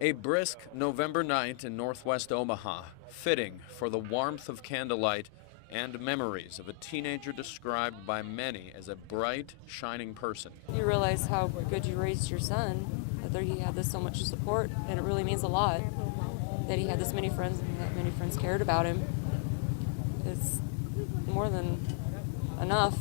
A brisk November night in northwest Omaha, fitting for the warmth of candlelight and memories of a teenager described by many as a bright, shining person. You realize how good you raised your son, that he had so much support, and it really means a lot that he had this many friends and that many friends cared about him. It's more than enough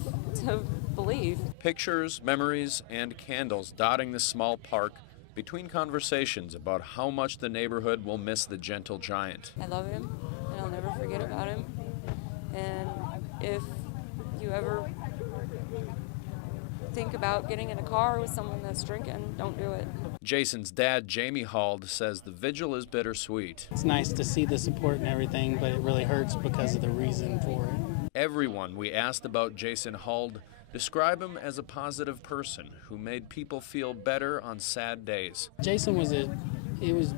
to believe. Pictures, memories, and candles dotting the small park between conversations about how much the neighborhood will miss the gentle giant. I love him, and I'll never forget about him. And if you ever think about getting in a car with someone that's drinking, don't do it. Jason's dad, Jamie Hald, says the vigil is bittersweet. It's nice to see the support and everything, but it really hurts because of the reason for it. Everyone we asked about Jason Hald describe him as a positive person who made people feel better on sad days. Jason was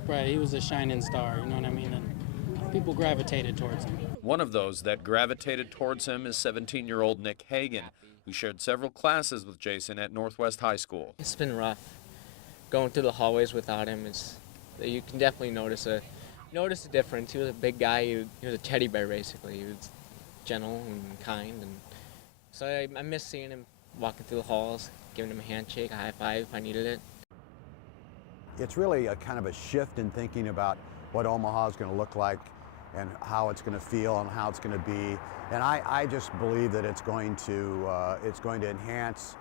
bright. He was a shining star, you know what I mean? And people gravitated towards him. One of those that gravitated towards him is 17-year-old Nick Hagan, who shared several classes with Jason at Northwest High School. It's been rough. Going through the hallways without him, you can definitely notice a difference. He was a big guy. He was a teddy bear, basically. He was gentle and kind, and so I miss seeing him walking through the halls, giving him a handshake, a high five if I needed it. It's really a kind of a shift in thinking about what Omaha is going to look like and how it's going to feel and how it's going to be. And I just believe that it's going to enhance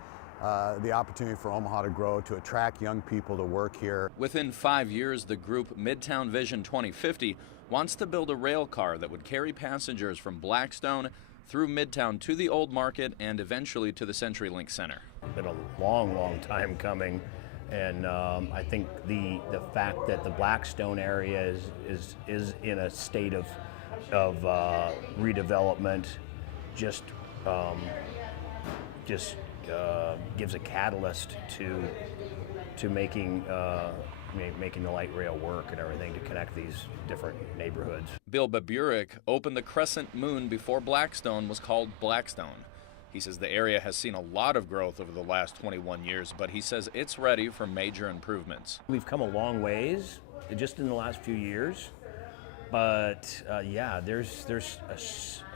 the opportunity for Omaha to grow, to attract young people to work here. Within 5 years, the group Midtown Vision 2050 wants to build a rail car that would carry passengers from Blackstone through Midtown to the Old Market and eventually to the CenturyLink Center. It's been a long, long time coming, and I think the fact that the Blackstone area is in a state of redevelopment just gives a catalyst to making the light rail work and everything to connect these different neighborhoods. Bill Baburek opened the Crescent Moon before Blackstone was called Blackstone. He says the area has seen a lot of growth over the last 21 years, but he says it's ready for major improvements. We've come a long ways just in the last few years, but yeah, there's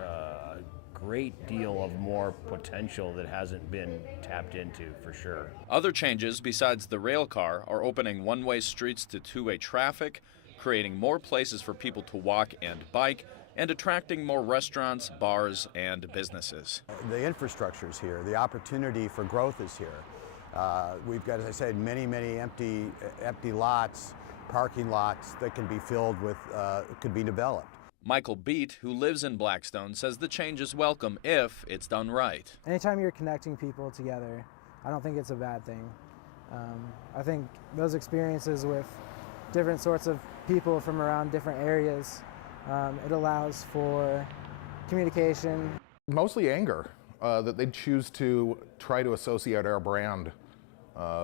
a great deal of more potential that hasn't been tapped into for sure. Other changes besides the rail car are opening one-way streets to two-way traffic, creating more places for people to walk and bike, and attracting more restaurants, bars, and businesses. The infrastructure is here. The opportunity for growth is here. We've got, as I said, many empty lots, parking lots that can be filled with, could be developed. Michael Beat, who lives in Blackstone, says the change is welcome if it's done right. Anytime you're connecting people together, I don't think it's a bad thing. I think those experiences with different sorts of people from around different areas, it allows for communication. Mostly anger, that they'd choose to try to associate our brand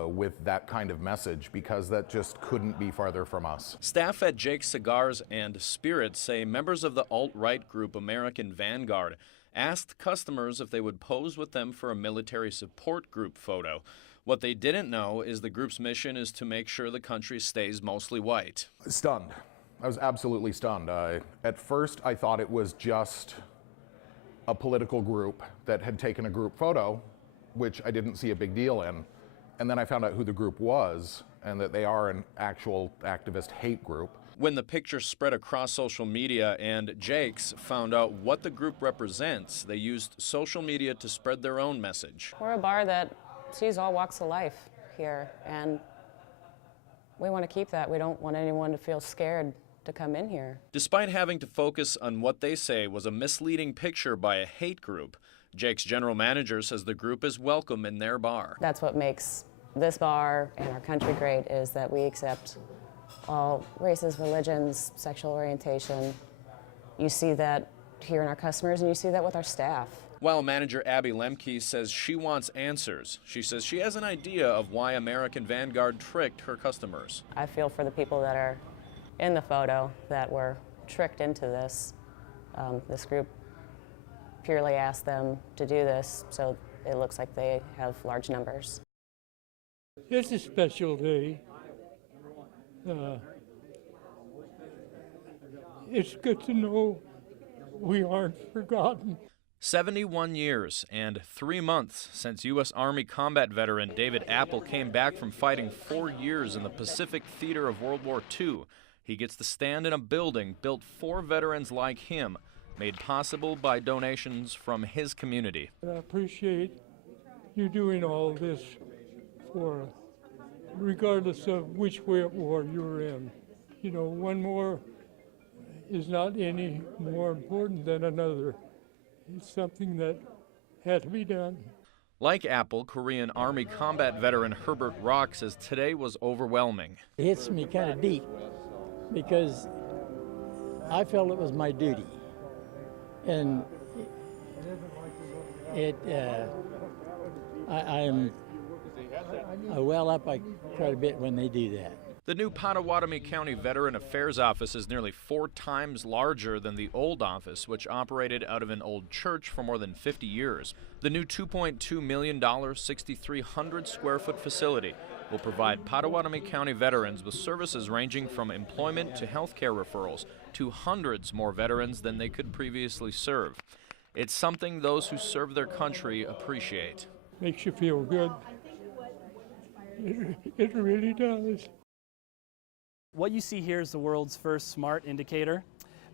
with that kind of message, because that just couldn't be farther from us. Staff at Jake's Cigars and Spirits say members of the alt-right group American Vanguard asked customers if they would pose with them for a military support group photo. What they didn't know is the group's mission is to make sure the country stays mostly white. Stunned. I was absolutely stunned. At first, I thought it was just a political group that had taken a group photo, which I didn't see a big deal in. And then I found out who the group was and that they are an actual activist hate group. When the picture spread across social media and Jake's found out what the group represents, they used social media to spread their own message. We're a bar that sees all walks of life here, and we want to keep that. We don't want anyone to feel scared to come in here. Despite having to focus on what they say was a misleading picture by a hate group, Jake's general manager says the group is welcome in their bar. That's what makes this bar and our country great, is that we accept all races, religions, sexual orientation. You see that here in our customers, and you see that with our staff. While manager Abby Lemke says she wants answers, she says she has an idea of why American Vanguard tricked her customers. I feel for the people that are in the photo that were tricked into this. This group purely asked them to do this, so it looks like they have large numbers. It's a special day. it's good to know we aren't forgotten. 71 years and 3 months since U.S. Army combat veteran David Apple came back from fighting 4 years in the Pacific theater of World War II. He gets to stand in a building built for veterans like him, made possible by donations from his community. I appreciate you doing all this for us, regardless of which way of war you're in. You know, one more is not any more important than another. It's something that had to be done. Like Apple, Korean Army combat veteran Herbert Rock says today was overwhelming. It hits me kind of deep because I felt it was my duty. And I well up quite a bit when they do that. The new Pottawatomie County Veteran Affairs Office is nearly 4 times larger than the old office, which operated out of an old church for more than 50 years. The new $2.2 million, 6,300 square foot facility will provide Pottawatomie County veterans with services ranging from employment to health care referrals to hundreds more veterans than they could previously serve. It's something those who serve their country appreciate. Makes you feel good. It really does. What you see here is the world's first smart indicator.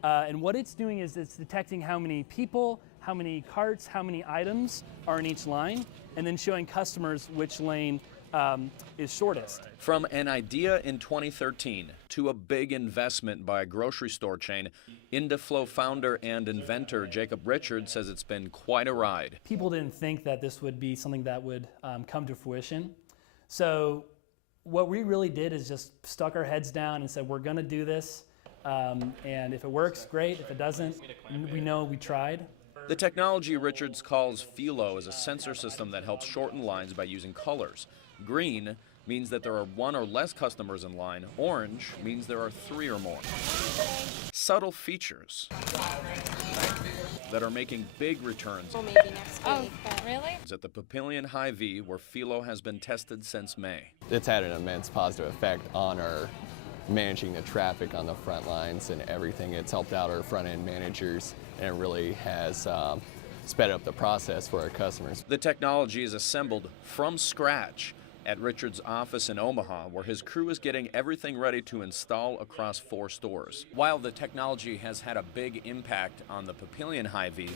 And what it's doing is it's detecting how many people, how many carts, how many items are in each line, and then showing customers which lane is shortest. From an idea in 2013 to a big investment by a grocery store chain, Indaflow founder and inventor Jacob Richards says it's been quite a ride. People didn't think that this would be something that would come to fruition. So what we really did is just stuck our heads down and said, we're going to do this. And if it works, great. If it doesn't, we know we tried. The technology Richards calls Philo is a sensor system that helps shorten lines by using colors. Green means that there are 1 or less customers in line. Orange means there are 3 or more. Subtle features that are making big returns. Well, maybe next week. Oh, really? At the Papillion Hy-Vee, where Philo has been tested since May. It's had an immense positive effect on our managing the traffic on the front lines and everything. It's helped out our front-end managers, and it really has sped up the process for our customers. The technology is assembled from scratch at Richard's office in Omaha, where his crew is getting everything ready to install across 4 stores. While the technology has had a big impact on the Papillion Hy-Vee,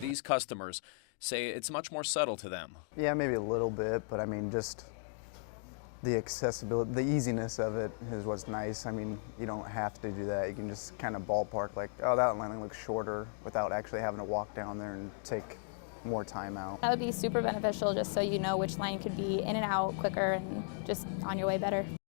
these customers say it's much more subtle to them. Yeah, maybe a little bit, but I mean, just the accessibility, the easiness of it is what's nice. I mean, you don't have to do that. You can just kind of ballpark like, oh, that line looks shorter without actually having to walk down there and take more time out. That would be super beneficial just so you know which line could be in and out quicker and just on your way better.